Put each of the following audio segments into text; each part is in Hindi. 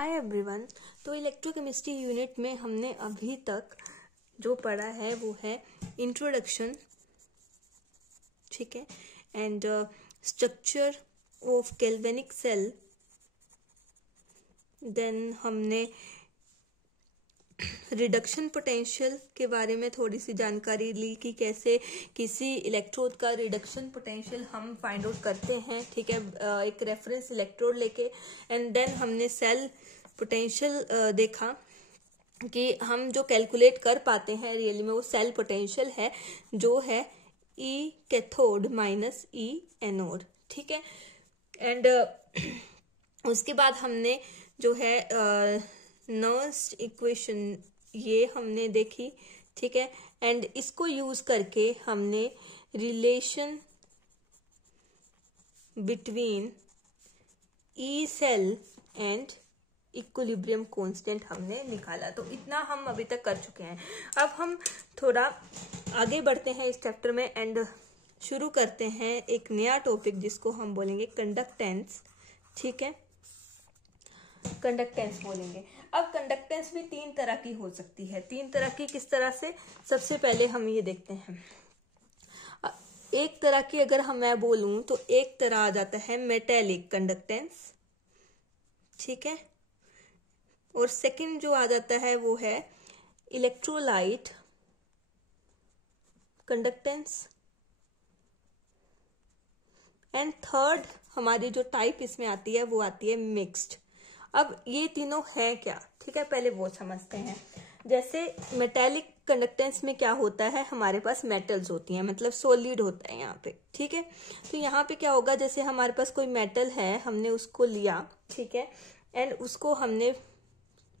Hi everyone. तो इलेक्ट्रोकेमिस्ट्री यूनिट में हमने अभी तक जो पढ़ा है वो है इंट्रोडक्शन, ठीक है, and structure of galvanic cell. Then हमने रिडक्शन पोटेंशियल के बारे में थोड़ी सी जानकारी ली कि कैसे किसी इलेक्ट्रोड का रिडक्शन पोटेंशियल हम फाइंड आउट करते हैं, ठीक है, एक रेफरेंस इलेक्ट्रोड लेके। एंड देन हमने सेल पोटेंशियल देखा कि हम जो कैलकुलेट कर पाते हैं रियली में वो सेल पोटेंशियल है जो है ई कैथोड माइनस ई एनोड, ठीक है। एंड उसके बाद हमने जो है नर्स इक्वेशन ये हमने देखी, ठीक है। एंड इसको यूज करके हमने relation between E cell and equilibrium constant हमने निकाला। तो इतना हम अभी तक कर चुके हैं। अब हम थोड़ा आगे बढ़ते हैं इस चैप्टर में एंड शुरू करते हैं एक नया टॉपिक जिसको हम बोलेंगे कंडक्टेंस, ठीक है, कंडक्टेंस बोलेंगे। अब कंडक्टेंस भी तीन तरह की हो सकती है। तीन तरह की किस तरह से? सबसे पहले हम ये देखते हैं, एक तरह की अगर मैं बोलूं तो एक तरह आ जाता है मेटेलिक कंडक्टेंस, ठीक है, और सेकंड जो आ जाता है वो है इलेक्ट्रोलाइट कंडक्टेंस, एंड थर्ड हमारी जो टाइप इसमें आती है वो आती है मिक्स्ड। अब ये तीनों है क्या, ठीक है, पहले वो समझते हैं। जैसे मेटेलिक कंडक्टेंस में क्या होता है, हमारे पास मेटल्स होती हैं, मतलब सॉलिड होता है यहाँ पे, ठीक है। तो यहाँ पे क्या होगा, जैसे हमारे पास कोई मेटल है, हमने उसको लिया, ठीक है, एंड उसको हमने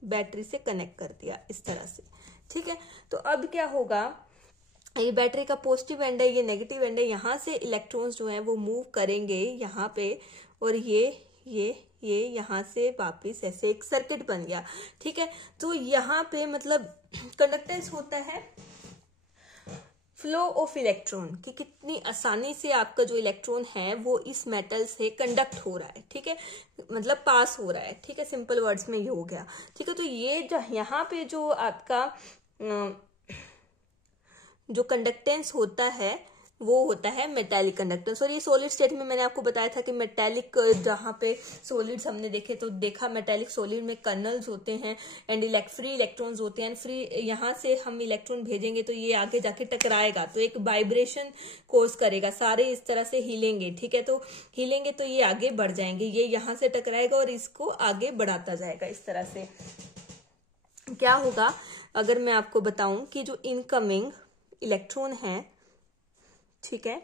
बैटरी से कनेक्ट कर दिया इस तरह से, ठीक है। तो अब क्या होगा, ये बैटरी का पॉजिटिव एंड है, ये नेगेटिव एंड है, यहाँ से इलेक्ट्रॉन्स जो हैं वो मूव करेंगे यहाँ पे, और ये यहाँ से वापिस ऐसे एक सर्किट बन गया, ठीक है। तो यहाँ पे मतलब कंडक्टेंस होता है फ्लो ऑफ इलेक्ट्रॉन, कि कितनी आसानी से आपका जो इलेक्ट्रॉन है वो इस मेटल से कंडक्ट हो रहा है, ठीक है, मतलब पास हो रहा है, ठीक है, सिंपल वर्ड्स में ये हो गया, ठीक है। तो ये जो यहाँ पे जो आपका जो कंडक्टेंस होता है वो होता है मेटालिक कंडक्टेंस। और ये सॉलिड स्टेट में मैंने आपको बताया था कि मेटालिक जहाँ पे सॉलिड्स हमने देखे तो देखा मेटालिक सॉलिड में कर्नल्स होते हैं एंड फ्री इलेक्ट्रॉन्स होते हैं। फ्री यहाँ से हम इलेक्ट्रॉन भेजेंगे तो ये आगे जाके टकराएगा तो एक वाइब्रेशन कोज करेगा, सारे इस तरह से हिलेंगे, ठीक है। तो हिलेंगे तो ये आगे बढ़ जाएंगे, ये यहाँ से टकराएगा और इसको आगे बढ़ाता जाएगा इस तरह से। क्या होगा अगर मैं आपको बताऊं कि जो इनकमिंग इलेक्ट्रॉन है, ठीक है,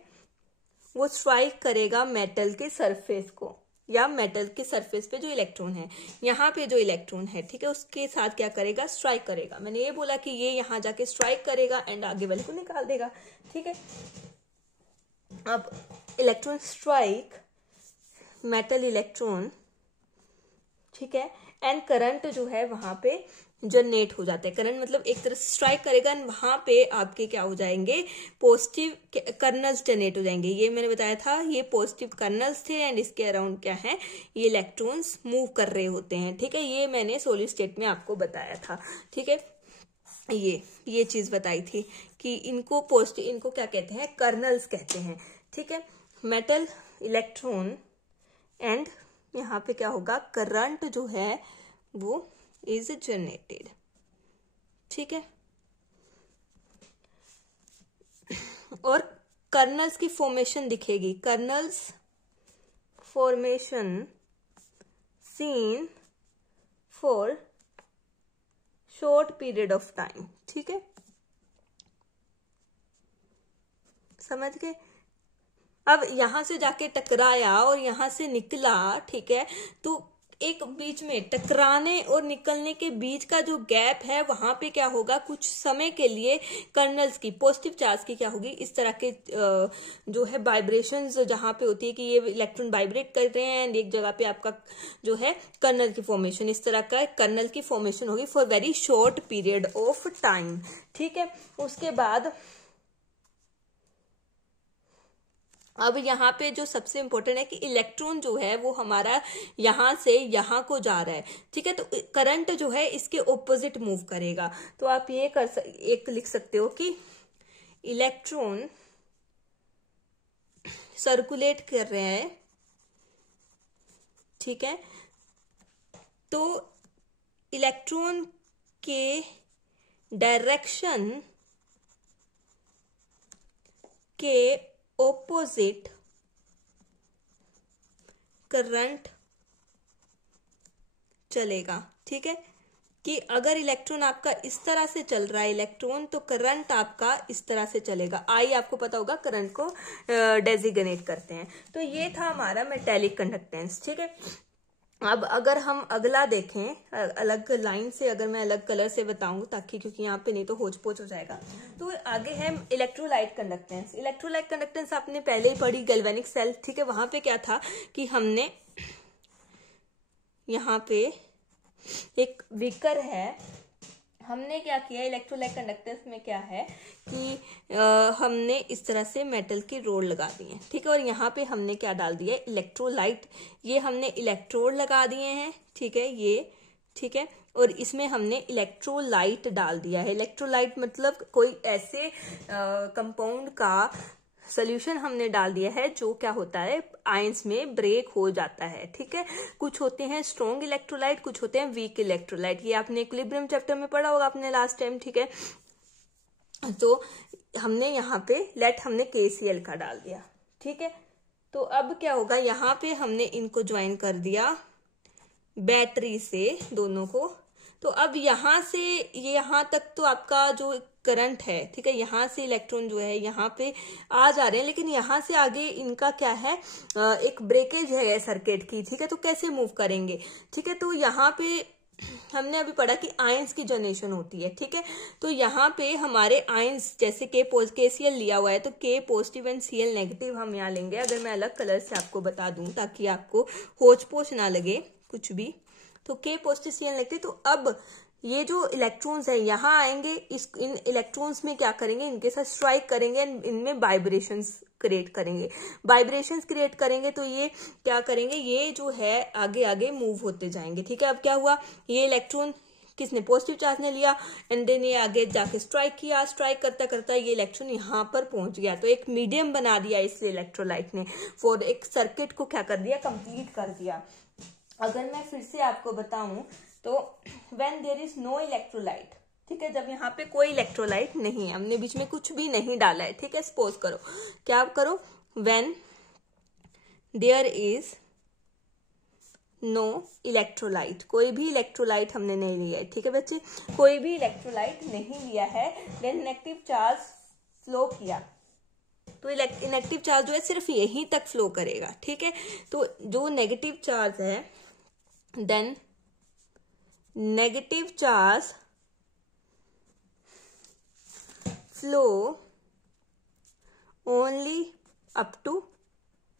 वो स्ट्राइक करेगा मेटल के सरफेस को, या मेटल के सरफेस पे जो इलेक्ट्रॉन है, यहाँ पे जो इलेक्ट्रॉन है, ठीक है, उसके साथ क्या करेगा, स्ट्राइक करेगा। मैंने ये बोला कि ये यहाँ जाके स्ट्राइक करेगा एंड आगे वाले को निकाल देगा, ठीक है। अब इलेक्ट्रॉन स्ट्राइक मेटल इलेक्ट्रॉन, ठीक है, एंड करंट जो है वहां पे जनरेट हो जाता है। करंट मतलब एक तरह से स्ट्राइक करेगा एंड वहां पे आपके क्या हो जाएंगे, पॉजिटिव कर्नल्स जनरेट हो जाएंगे। ये मैंने बताया था, ये पॉजिटिव कर्नल्स थे एंड इसके अराउंड क्या है, ये इलेक्ट्रॉन्स मूव कर रहे होते हैं, ठीक है। ये मैंने सॉलिड स्टेट में आपको बताया था, ठीक है, ये चीज बताई थी कि इनको पॉजिटिव, इनको क्या कहते हैं, कर्नल्स कहते हैं, ठीक है। मेटल इलेक्ट्रॉन एंड यहाँ पे क्या होगा, करंट जो है वो इज जनरेटेड, ठीक है। और कर्नल्स की फॉर्मेशन दिखेगी, kernels formation seen for short period of time, ठीक है, समझ गए। अब यहां से जाके टकराया और यहां से निकला, ठीक है, तो एक बीच में टकराने और निकलने के बीच का जो गैप है वहां पे क्या होगा, कुछ समय के लिए कर्नल्स की पॉजिटिव चार्ज की क्या होगी, इस तरह के जो है वाइब्रेशंस जहां पे होती है कि ये इलेक्ट्रॉन वाइब्रेट कर रहे हैं एंड एक जगह पे आपका जो है कर्नल की फॉर्मेशन, इस तरह का कर्नल की फॉर्मेशन होगी for very short period of time, ठीक है। उसके बाद अब यहाँ पे जो सबसे इम्पोर्टेंट है कि इलेक्ट्रॉन जो है वो हमारा यहाँ से यहाँ को जा रहा है, ठीक है। तो करंट जो है इसके ऑपोजिट मूव करेगा। तो आप ये एक लिख सकते हो कि इलेक्ट्रॉन सर्कुलेट कर रहे हैं, ठीक है। तो इलेक्ट्रॉन के डायरेक्शन के ऑपोजिट करंट चलेगा, ठीक है। कि अगर इलेक्ट्रॉन आपका इस तरह से चल रहा है इलेक्ट्रॉन, तो करंट आपका इस तरह से चलेगा। आई आपको पता होगा करंट को डेजिग्नेट करते हैं। तो ये था हमारा मेटेलिक कंडक्टेंस, ठीक है। अब अगर हम अगला देखें अलग लाइन से, अगर मैं अलग कलर से बताऊं ताकि, क्योंकि यहाँ पे नहीं तो होच पोच हो जाएगा। तो आगे है इलेक्ट्रोलाइट कंडक्टेंस। इलेक्ट्रोलाइट कंडक्टेंस आपने पहले ही पढ़ी, गैल्वेनिक सेल, ठीक है। वहां पे क्या था कि हमने यहाँ पे एक बीकर है, हमने क्या किया इलेक्ट्रोलाइट कंडक्टेंस में क्या है कि हमने इस तरह से मेटल की रोड लगा दी है, ठीक है। और यहाँ पे हमने क्या डाल दिया इलेक्ट्रोलाइट, ये हमने इलेक्ट्रोड लगा दिए हैं, ठीक है, ये, ठीक है। और इसमें हमने इलेक्ट्रोलाइट डाल दिया है। इलेक्ट्रोलाइट मतलब कोई ऐसे कंपाउंड का सोल्यूशन हमने डाल दिया है जो क्या होता है आयंस में ब्रेक हो जाता है, ठीक है। कुछ होते हैं स्ट्रॉन्ग इलेक्ट्रोलाइट, कुछ होते हैं वीक इलेक्ट्रोलाइट। ये आपने इक्विलिब्रियम चैप्टर में पढ़ा होगा अपने लास्ट टाइम, ठीक है। तो हमने यहाँ पे हमने KCl का डाल दिया, ठीक है। तो अब क्या होगा, यहाँ पे हमने इनको ज्वाइन कर दिया बैटरी से दोनों को। तो अब यहाँ से यहाँ तक तो आपका जो करंट है, ठीक है, यहाँ से इलेक्ट्रॉन जो है यहाँ पे आ जा रहे हैं, लेकिन यहाँ से आगे इनका क्या है एक ब्रेकेज है सर्किट की, ठीक है। तो कैसे मूव करेंगे, ठीक है। तो यहाँ पे हमने अभी पढ़ा कि आयंस की जनरेशन होती है, ठीक है। तो यहाँ पे हमारे आयंस जैसे KCl लिया हुआ है, तो K positive and Cl negative हम यहाँ लेंगे। अगर मैं अलग कलर से आपको बता दूं ताकि आपको होच पोच ना लगे कुछ भी, तो K पॉजिटिव Cl नेगेटिव। तो अब ये जो इलेक्ट्रॉन्स है यहाँ आएंगे, इन इलेक्ट्रॉन्स में क्या करेंगे, इनके साथ स्ट्राइक करेंगे, इनमें वाइब्रेशंस क्रिएट करेंगे। वाइब्रेशंस क्रिएट करेंगे तो ये क्या करेंगे, ये जो है आगे आगे मूव होते जाएंगे, ठीक है। अब क्या हुआ, ये इलेक्ट्रॉन किसने, पॉजिटिव चार्ज ने लिया, एंड देन ये आगे जाके स्ट्राइक किया, स्ट्राइक करता करता ये इलेक्ट्रॉन यहाँ पर पहुंच गया। तो एक मीडियम बना दिया इसलिए इलेक्ट्रोलाइट ने, फॉर एक सर्किट को क्या कर दिया, कंप्लीट कर दिया। अगर मैं फिर से आपको बताऊं तो when there is no electrolyte, ठीक है, जब यहाँ पे कोई इलेक्ट्रोलाइट नहीं है, हमने बीच में कुछ भी नहीं डाला है, ठीक है। सपोज करो, क्या करो, when there is no electrolyte, कोई भी इलेक्ट्रोलाइट हमने नहीं लिया है, ठीक है बच्चे, कोई भी इलेक्ट्रोलाइट नहीं लिया है, देन नेगेटिव चार्ज फ्लो किया, तो इनेक्टिव चार्ज जो है सिर्फ यहीं तक फ्लो करेगा, ठीक है। तो जो नेगेटिव चार्ज है, then negative charge flow only up to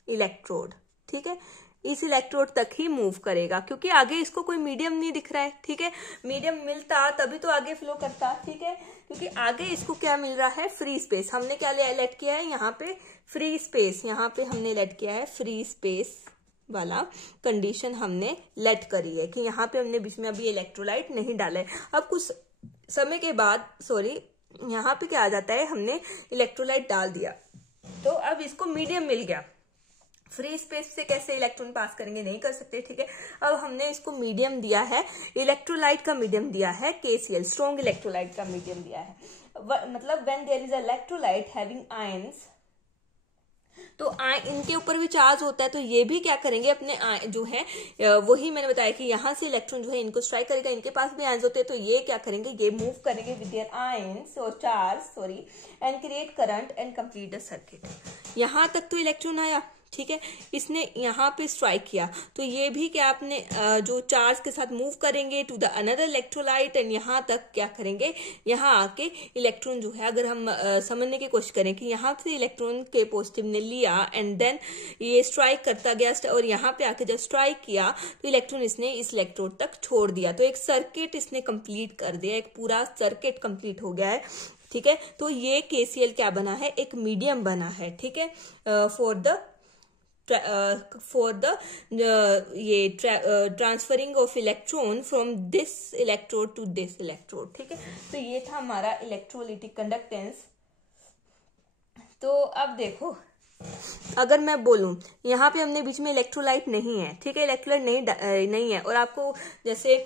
electrode, ठीक है, इस इलेक्ट्रोड तक ही मूव करेगा, क्योंकि आगे इसको कोई मीडियम नहीं दिख रहा है, ठीक है। मीडियम मिलता तभी तो आगे फ्लो करता, ठीक है, क्योंकि आगे इसको क्या मिल रहा है, फ्री स्पेस। हमने क्या लेट किया है यहाँ पे, फ्री स्पेस, यहाँ पे हमने लेट किया है फ्री स्पेस वाला कंडीशन हमने लेट करी है कि यहाँ पे हमने बीच में अभी इलेक्ट्रोलाइट नहीं डाला है। अब कुछ समय के बाद यहाँ पे क्या आ जाता है, हमने इलेक्ट्रोलाइट डाल दिया, तो अब इसको मीडियम मिल गया। फ्री स्पेस से कैसे इलेक्ट्रॉन पास करेंगे, नहीं कर सकते, ठीक है। अब हमने इसको मीडियम दिया है, इलेक्ट्रोलाइट का मीडियम दिया है KCl, स्ट्रॉन्ग इलेक्ट्रोलाइट का मीडियम दिया है। मतलब when there is electrolyte having ions, तो इनके ऊपर भी चार्ज होता है, तो ये भी क्या करेंगे, अपने जो है वही मैंने बताया कि यहाँ से इलेक्ट्रॉन जो है इनको स्ट्राइक करेगा, इनके पास भी आयंस होते हैं, तो ये क्या करेंगे, ये मूव करेंगे विद देयर आयंस और charge and create current and complete the circuit. यहाँ तक तो इलेक्ट्रॉन आया, ठीक है, इसने यहाँ पे स्ट्राइक किया, तो ये भी क्या अपने जो चार्ज के साथ मूव करेंगे to the another electrolyte, and यहाँ तक क्या करेंगे, यहाँ आके इलेक्ट्रॉन जो है, अगर हम समझने की कोशिश करें कि यहाँ से इलेक्ट्रॉन के पॉजिटिव ने लिया एंड देन ये स्ट्राइक करता गया, और यहाँ पे आके जब स्ट्राइक किया तो इलेक्ट्रॉन इसने इस इलेक्ट्रोड तक छोड़ दिया, तो एक सर्किट इसने कंप्लीट कर दिया, एक पूरा सर्किट कंप्लीट हो गया है, ठीक है। तो ये KCl क्या बना है, एक मीडियम बना है, ठीक है, फॉर द ये transferring of electron from this electrode to this electrode, ठीक है। तो ये था हमारा इलेक्ट्रोलिटिक कंडक्टेंस। तो अब देखो, अगर मैं बोलूं यहाँ पे हमने बीच में इलेक्ट्रोलाइट नहीं है, ठीक है, इलेक्ट्रोलाइट नहीं है, और आपको जैसे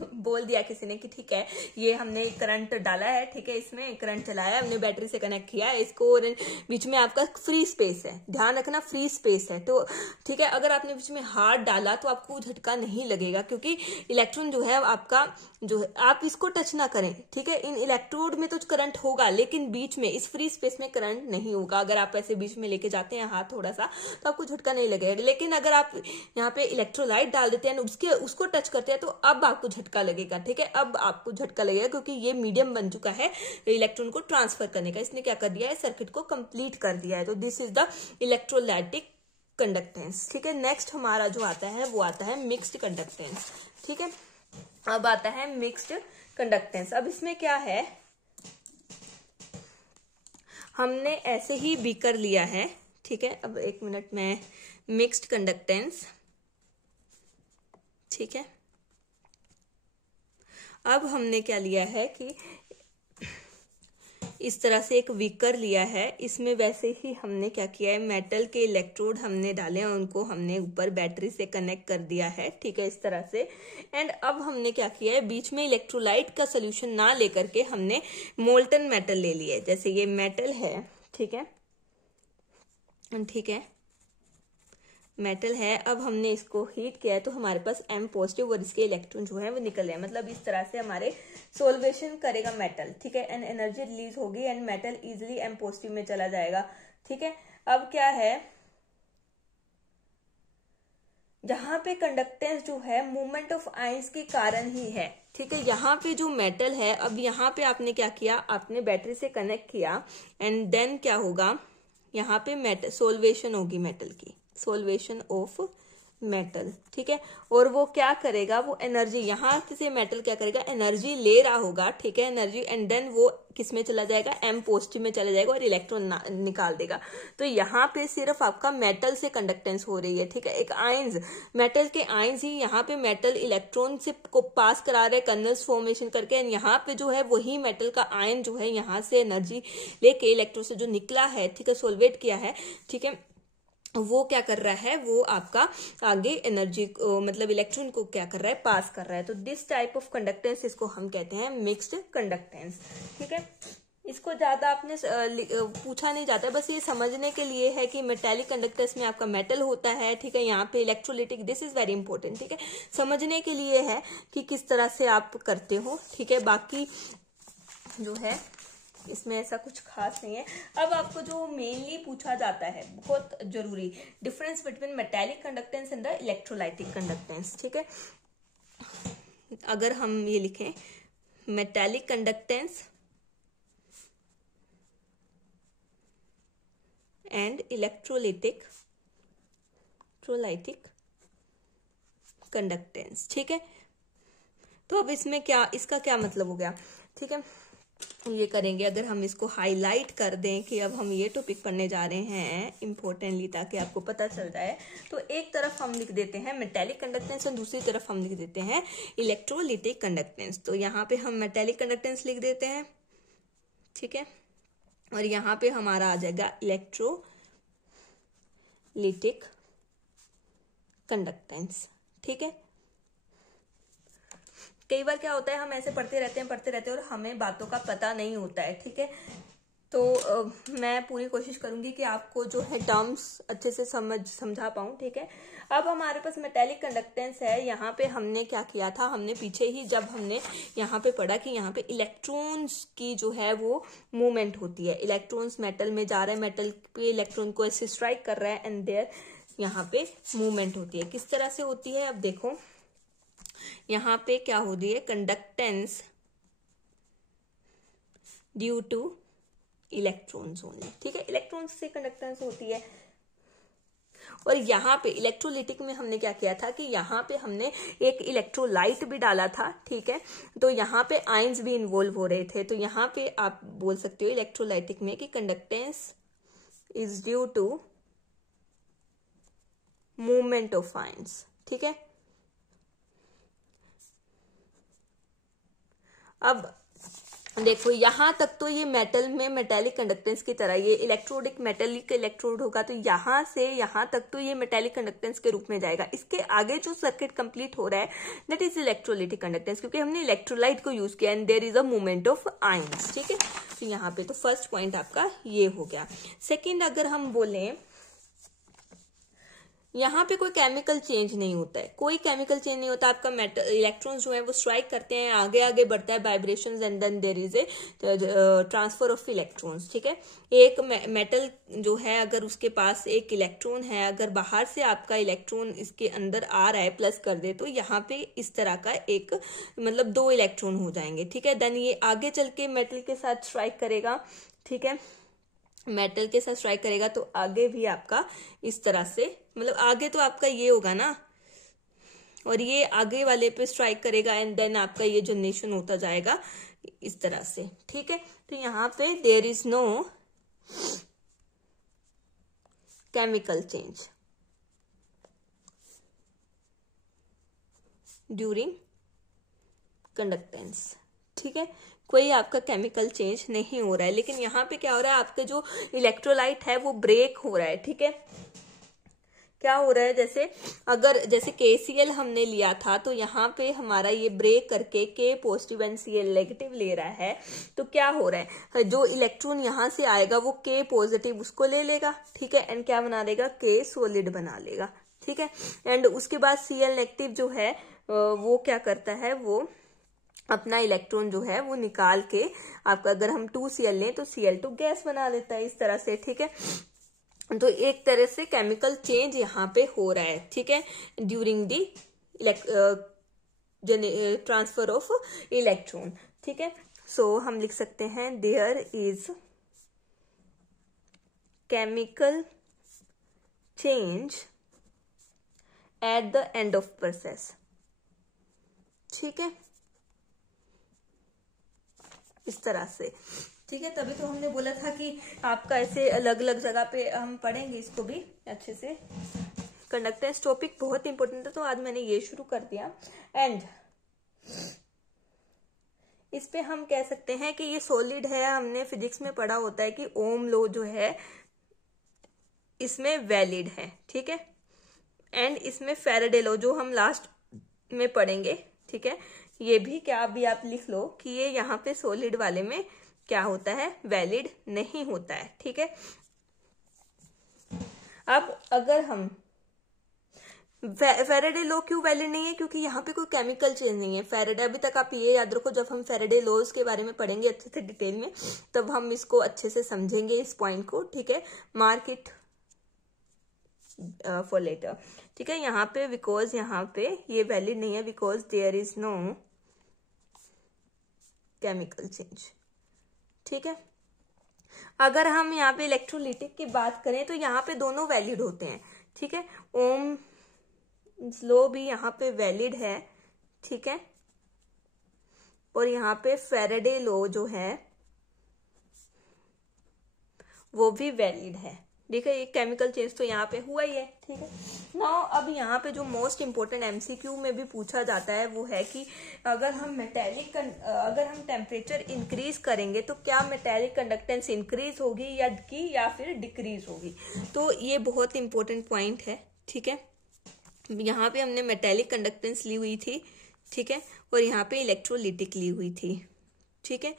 बोल दिया किसी ने कि ठीक है ये हमने करंट डाला है, ठीक है, इसमें करंट चलाया, हमने बैटरी से कनेक्ट किया है इसको, और बीच में आपका फ्री स्पेस है, ध्यान रखना फ्री स्पेस है, तो ठीक है, अगर आपने बीच में हाथ डाला तो आपको झटका नहीं लगेगा, क्योंकि इलेक्ट्रॉन जो है आपका जो है, आप इसको टच ना करें, ठीक है। इन इलेक्ट्रोड में तो करंट होगा, लेकिन बीच में इस फ्री स्पेस में करंट नहीं होगा। अगर आप ऐसे बीच में लेके जाते हैं हाथ थोड़ा सा तो आपको झटका नहीं लगेगा, लेकिन अगर आप यहाँ पे इलेक्ट्रोलाइट डाल देते हैं उसको टच करते हैं तो अब आपको झटका लगेगा, ठीक है, अब आपको झटका लगेगा, क्योंकि ये मीडियम बन चुका है इलेक्ट्रॉन को ट्रांसफर करने का, इसने क्या कर दिया है, सर्किट को कंप्लीट कर दिया है। तो this is the electrolytic conductance, ठीक है। नेक्स्ट हमारा जो आता है वो आता है मिक्स्ड कंडक्टेंस, ठीक है। अब आता है मिक्स्ड कंडक्टेंस। अब इसमें क्या है, हमने ऐसे ही बीकर लिया है, ठीक है। अब एक मिनट में, मिक्स्ड कंडक्टेंस, ठीक है। अब हमने क्या लिया है कि इस तरह से एक बीकर लिया है, इसमें वैसे ही हमने क्या किया है, मेटल के इलेक्ट्रोड हमने डाले हैं, उनको हमने ऊपर बैटरी से कनेक्ट कर दिया है, ठीक है, इस तरह से। एंड अब हमने क्या किया है, बीच में इलेक्ट्रोलाइट का सोल्यूशन ना लेकर के हमने मोल्टन मेटल ले लिया है, जैसे ये मेटल है, ठीक है, ठीक है, मेटल है। अब हमने इसको हीट किया है तो हमारे पास M पॉजिटिव और इसके इलेक्ट्रॉन जो है वो निकल रहे हैं, मतलब इस तरह से हमारे सोल्वेशन करेगा मेटल, ठीक है, एंड एनर्जी रिलीज होगी and metal easily M positive में चला जाएगा, ठीक है। अब क्या है, जहां पे कंडक्टेंस जो है मूवमेंट ऑफ आयंस के कारण ही है, ठीक है। यहाँ पे जो मेटल है, अब यहाँ पे आपने क्या किया, आपने बैटरी से कनेक्ट किया एंड देन क्या होगा, यहाँ पे मेटल सोल्वेशन होगी, मेटल की सोल्वेशन ऑफ मेटल, ठीक है। और वो क्या करेगा, वो एनर्जी, यहाँ से मेटल क्या करेगा, एनर्जी ले रहा होगा, ठीक है, एनर्जी, एंड देन वो किस में चला जाएगा, M पॉजिटिव में चला जाएगा और इलेक्ट्रॉन निकाल देगा। तो यहाँ पे सिर्फ आपका मेटल से कंडक्टेंस हो रही है, ठीक है, एक आयंस, मेटल के आयंस ही यहाँ पे मेटल इलेक्ट्रॉन से को पास करा रहे कर्नल्स फॉर्मेशन करके, एंड यहाँ पे जो है वही मेटल का आयन जो है यहाँ से एनर्जी लेके इलेक्ट्रॉन से जो निकला है, ठीक है, सोल्वेट किया है, ठीक है, वो क्या कर रहा है, वो आपका आगे एनर्जी मतलब इलेक्ट्रॉन को क्या कर रहा है, पास कर रहा है। तो दिस टाइप ऑफ कंडक्टेंस, इसको हम कहते हैं मिक्स्ड कंडक्टेंस, ठीक है। इसको ज्यादा आपने पूछा नहीं जाता, बस ये समझने के लिए है कि मेटेलिक कंडक्टेंस में आपका मेटल होता है, ठीक है, यहाँ पे electrolytic, this is very important, ठीक है, समझने के लिए है कि किस तरह से आप करते हो, ठीक है। बाकी जो है इसमें ऐसा कुछ खास नहीं है। अब आपको जो मेनली पूछा जाता है, बहुत जरूरी, difference between metallic conductance and the electrolytic conductance, ठीक है। अगर हम ये लिखें, metallic conductance and electrolytic conductance, ठीक है। तो अब इसमें क्या, इसका क्या मतलब हो गया, ठीक है, ये करेंगे, अगर हम इसको हाईलाइट कर दें कि अब हम ये टॉपिक पढ़ने जा रहे हैं इम्पोर्टेंटली, ताकि आपको पता चल जाए, तो एक तरफ हम लिख देते हैं मेटेलिक कंडक्टेंस और दूसरी तरफ हम लिख देते हैं इलेक्ट्रोलिटिक कंडक्टेंस। तो यहाँ पे हम मेटेलिक कंडक्टेंस लिख देते हैं, ठीक है, और यहाँ पे हमारा आ जाएगा इलेक्ट्रोलिटिक कंडक्टेंस, ठीक है। कई बार क्या होता है, हम ऐसे पढ़ते रहते हैं और हमें बातों का पता नहीं होता है, ठीक है। तो मैं पूरी कोशिश करूंगी कि आपको जो है टर्म्स अच्छे से समझा पाऊं, ठीक है। अब हमारे पास मेटेलिक कंडक्टेंस है, यहाँ पे हमने क्या किया था, हमने पीछे ही जब हमने यहाँ पे पढ़ा कि यहाँ पे इलेक्ट्रॉन्स की जो है वो मूवमेंट होती है, इलेक्ट्रॉन्स मेटल में जा रहे हैं, मेटल पे इलेक्ट्रॉन को ऐसे स्ट्राइक कर रहा है एंड देयर यहाँ पे मूवमेंट होती है। किस तरह से होती है, अब देखो यहाँ पे क्या हो रही है, conductance due two electrons only, ठीक है, इलेक्ट्रॉन्स से कंडक्टेंस होती है। और यहाँ पे इलेक्ट्रोलिटिक में हमने क्या किया था कि यहाँ पे हमने एक इलेक्ट्रोलाइट भी डाला था, ठीक है, तो यहाँ पे आयंस भी इन्वॉल्व हो रहे थे। तो यहाँ पे आप बोल सकते हो इलेक्ट्रोलाइटिक में कि conductance is due to movement of ions, ठीक है। अब देखो यहां तक तो ये मेटल में मेटेलिक कंडक्टेंस की तरह, ये इलेक्ट्रोडिक मेटेलिक इलेक्ट्रोड होगा तो यहां से यहां तक तो ये मेटेलिक कंडक्टेंस के रूप में जाएगा। इसके आगे जो सर्किट कंप्लीट हो रहा है दैट इज इलेक्ट्रोलिटिक कंडक्टेंस, क्योंकि हमने इलेक्ट्रोलाइट को यूज किया and there is a movement of ions, ठीक है। तो यहाँ पे तो फर्स्ट पॉइंट आपका ये हो गया। सेकेंड, अगर हम बोलें यहाँ पे कोई केमिकल चेंज नहीं होता है, कोई केमिकल चेंज नहीं होता। आपका मेटल इलेक्ट्रॉन्स जो है वो स्ट्राइक करते हैं, आगे आगे बढ़ता है vibrations and then there is a transfer of electrons, ठीक है। एक मेटल जो है अगर उसके पास एक इलेक्ट्रॉन है, अगर बाहर से आपका इलेक्ट्रॉन इसके अंदर आ रहा है प्लस कर दे तो यहाँ पे इस तरह का एक मतलब 2 इलेक्ट्रॉन हो जाएंगे, ठीक है। देन ये आगे चल के मेटल के साथ स्ट्राइक करेगा, ठीक है, मेटल के साथ स्ट्राइक करेगा तो आगे भी आपका इस तरह से मतलब आगे तो आपका ये होगा ना, और ये आगे वाले पे स्ट्राइक करेगा एंड देन आपका ये जनरेशन होता जाएगा इस तरह से, ठीक है। तो यहाँ पे there is no chemical change during conductance, ठीक है, कोई आपका केमिकल चेंज नहीं हो रहा है। लेकिन यहाँ पे क्या हो रहा है, आपके जो इलेक्ट्रोलाइट है वो ब्रेक हो रहा है, ठीक है। क्या हो रहा है, जैसे KCl हमने लिया था तो यहाँ पे हमारा ये ब्रेक करके K positive and Cl negative ले रहा है। तो क्या हो रहा है, जो इलेक्ट्रॉन यहाँ से आएगा वो K पॉजिटिव उसको ले लेगा, ठीक है, एंड क्या बना देगा, K सॉलिड बना लेगा, ठीक है। एंड उसके बाद Cl नेगेटिव जो है वो क्या करता है, वो अपना इलेक्ट्रॉन जो है वो निकाल के आपका, अगर हम 2Cl लें तो Cl2 गैस बना लेता है इस तरह से, ठीक है। तो एक तरह से केमिकल चेंज यहाँ पे हो रहा है, ठीक है, during the transfer of electron, ठीक है। सो हम लिख सकते हैं there is chemical change at the end of process, ठीक है, इस तरह से, ठीक है। तभी तो हमने बोला था कि आपका ऐसे अलग अलग जगह पे हम पढ़ेंगे इसको भी अच्छे से। कंडक्टेंस टॉपिक बहुत इंपॉर्टेंट है तो आज मैंने ये शुरू कर दिया। एंड इस पे हम कह सकते हैं कि ये सॉलिड है, हमने फिजिक्स में पढ़ा होता है कि ओम लॉ जो है इसमें वैलिड है, ठीक है। एंड इसमें फैराडे लॉ जो हम लास्ट में पढ़ेंगे, ठीक है, ये भी क्या अभी आप लिख लो कि ये यहाँ पे सॉलिड वाले में क्या होता है, वैलिड नहीं होता है, ठीक है। अब अगर हम फैराडे लॉ क्यों वैलिड नहीं है, क्योंकि यहाँ पे कोई केमिकल चेंज नहीं है। फैराडे, अभी तक आप ये याद रखो, जब हम फैराडे लॉज के बारे में पढ़ेंगे अच्छे से डिटेल में तब हम इसको अच्छे से समझेंगे इस पॉइंट को, ठीक है। मार्क इट फॉर लेटर, ठीक है। यहाँ पे बिकॉज यहाँ पे ये वैलिड नहीं है because there is no chemical change, ठीक है। अगर हम यहाँ पे इलेक्ट्रोलिटिक की बात करें तो यहाँ पे दोनों वैलिड होते हैं, ठीक है। ओम लॉ भी यहाँ पे वैलिड है, ठीक है, और यहाँ पे फैराडे लॉ जो है वो भी वैलिड है, ठीक है। ये केमिकल चेंज तो यहाँ पे हुआ ही है, ठीक है। नाउ अब यहाँ पे जो मोस्ट इंपोर्टेंट MCQ में भी पूछा जाता है वो है कि अगर हम टेम्परेचर इंक्रीज करेंगे तो क्या मेटेलिक कंडक्टेंस इंक्रीज होगी या फिर डिक्रीज होगी। तो ये बहुत इंपॉर्टेंट पॉइंट है, ठीक है। यहाँ पे हमने मेटेलिक कंडक्टेंस ली हुई थी, ठीक है, और यहाँ पे इलेक्ट्रोलिटिक ली हुई थी, ठीक है।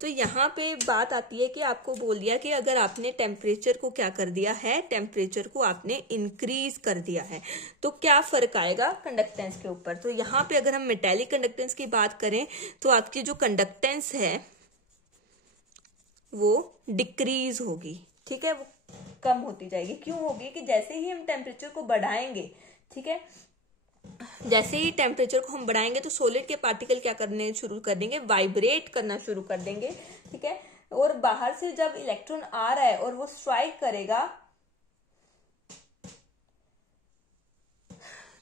तो यहाँ पे बात आती है कि आपको बोल दिया कि अगर आपने टेम्परेचर को क्या कर दिया है, टेम्परेचर को आपने इंक्रीज कर दिया है तो क्या फर्क आएगा कंडक्टेंस के ऊपर। तो यहाँ पे अगर हम मेटेलिक कंडक्टेंस की बात करें तो आपकी जो कंडक्टेंस है वो डिक्रीज होगी, ठीक है, वो कम होती जाएगी। क्यों होगी कि जैसे ही हम टेम्परेचर को बढ़ाएंगे, ठीक है, जैसे ही टेम्परेचर को हम बढ़ाएंगे तो सॉलिड के पार्टिकल क्या करने शुरू कर देंगे, वाइब्रेट करना शुरू कर देंगे, ठीक है। और बाहर से जब इलेक्ट्रॉन आ रहा है और वो स्ट्राइक करेगा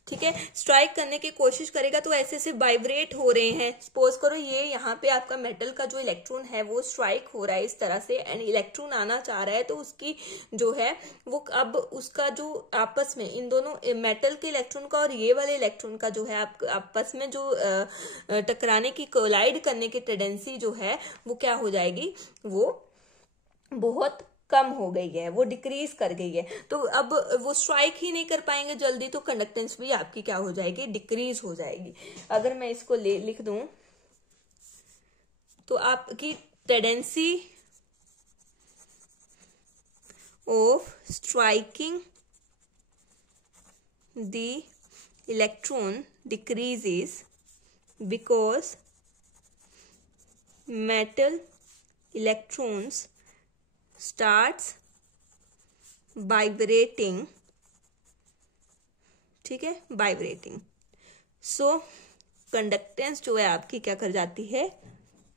ठीक है, स्ट्राइक करने की कोशिश करेगा तो ऐसे से वाइब्रेट हो रहे हैं। सपोज करो ये यहाँ पे आपका मेटल का जो इलेक्ट्रॉन है वो स्ट्राइक हो रहा है इस तरह से, एंड इलेक्ट्रॉन आना चाह रहा है, तो उसकी जो है वो अब उसका जो आपस में इन दोनों मेटल के इलेक्ट्रॉन का और ये वाले इलेक्ट्रॉन का जो है आपस में जो टकराने की, कोलाइड करने की टेंडेंसी जो है वो क्या हो जाएगी, वो बहुत कम हो गई है, वो डिक्रीज कर गई है। तो अब वो स्ट्राइक ही नहीं कर पाएंगे जल्दी, तो कंडक्टेंस भी आपकी क्या हो जाएगी, डिक्रीज हो जाएगी। अगर मैं इसको लिख दूं तो आपकी tendency of striking the electron decreases because metal electrons starts vibrating, ठीक है, वाइब्रेटिंग। सो कंडक्टेंस जो है आपकी क्या कर जाती है,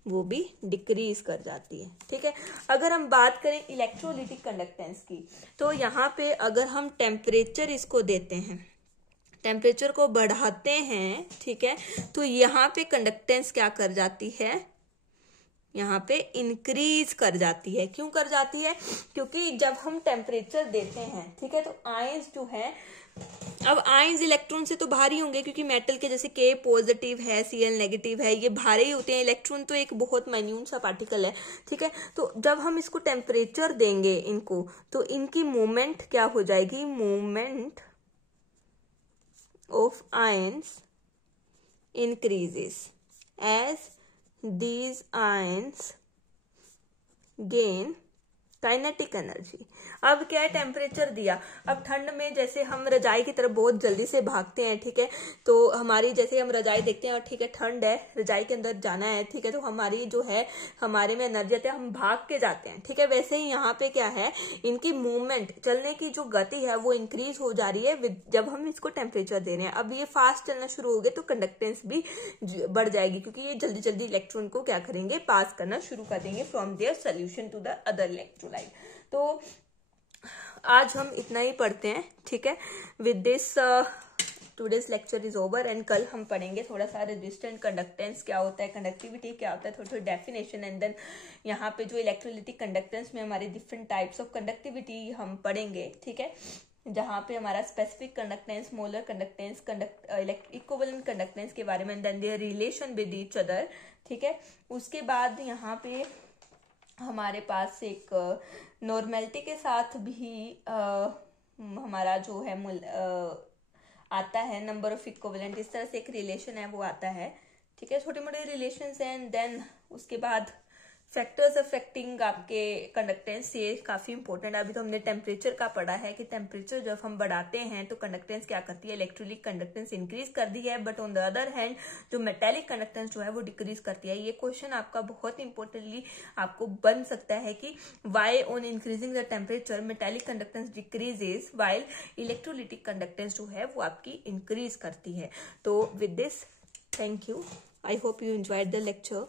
वो भी डिक्रीज कर जाती है। ठीक है, अगर हम बात करें इलेक्ट्रोलिटिक कंडक्टेंस की, तो यहाँ पे अगर हम टेम्परेचर इसको देते हैं, टेम्परेचर को बढ़ाते हैं, ठीक है, तो यहाँ पे कंडक्टेंस क्या कर जाती है, यहाँ पे इंक्रीज कर जाती है। क्यों कर जाती है, क्योंकि जब हम टेम्परेचर देते हैं, ठीक है, तो आयंस जो है, अब आयंस इलेक्ट्रॉन से तो भारी होंगे, क्योंकि मेटल के जैसे K पॉजिटिव है, Cl नेगेटिव है, ये भारी ही होते हैं। इलेक्ट्रॉन तो एक बहुत माइन्यूट सा पार्टिकल है, ठीक है। तो जब हम इसको टेम्परेचर देंगे इनको, तो इनकी मूवमेंट क्या हो जाएगी, movement of ions increases as these ions gain kinetic energy. अब क्या है, टेम्परेचर दिया, अब ठंड में जैसे हम रजाई की तरफ बहुत जल्दी से भागते हैं, ठीक है, तो हमारी जैसे हम रजाई देखते हैं और ठीक है ठंड है, रजाई के अंदर जाना है, ठीक है, तो हमारी जो है, हमारे में एनर्जी आती है, हम भाग के जाते हैं, ठीक है। वैसे ही यहाँ पे क्या है, इनकी मूवमेंट, चलने की जो गति है वो इंक्रीज हो जा रही है जब हम इसको टेम्परेचर दे रहे हैं। अब ये फास्ट चलना शुरू हो गए तो कंडक्टेंस भी बढ़ जाएगी, क्योंकि ये जल्दी जल्दी इलेक्ट्रॉन को क्या करेंगे, पास करना शुरू कर देंगे from their solution to the other electrolyte. तो आज हम इतना ही पढ़ते हैं, ठीक है। With this today's lecture is over, and कल हम पढ़ेंगे थोड़ा सा रेजिस्टेंट कंडक्टेंस क्या होता है, कंडक्टिविटी क्या होता है, थोड़ी थोड़ी डेफिनेशन, एंड देन यहाँ पे जो इलेक्ट्रोलिटिक कंडक्टेंस में हमारे डिफरेंट टाइप्स ऑफ कंडक्टिविटी हम पढ़ेंगे, ठीक है, जहाँ पे हमारा specific conductance, molar conductance, equivalent conductance के बारे में, then their relation with each other, ठीक है। उसके बाद यहाँ पे हमारे पास एक नॉर्मेलिटी के साथ भी हमारा जो है आता है, नंबर ऑफ इक्विवेलेंट, इस तरह से एक रिलेशन है वो आता है, ठीक है, छोटे मोटे रिलेशंस हैं। एंड देन उसके बाद फैक्टर्स अफेक्टिंग आपके कंडक्टेंस, ये काफी इंपॉर्टेंट। अभी तो हमने टेम्परेचर का पढ़ा है कि टेम्परेचर जब हम बढ़ाते हैं तो कंडक्टेंस क्या करती है, इलेक्ट्रोलिक कंडक्टेंस इंक्रीज कर दी है, but on the other hand जो मेटालिक कंडक्टेंस जो है वो डिक्रीज करती है। ये क्वेश्चन आपका बहुत इंपॉर्टेंटली आपको बन सकता है कि why on increasing the temperature metallic conductance decreases while electrolytic conductance जो है वो आपकी इंक्रीज करती है। तो with this, thank you, I hope you enjoyed the lecture.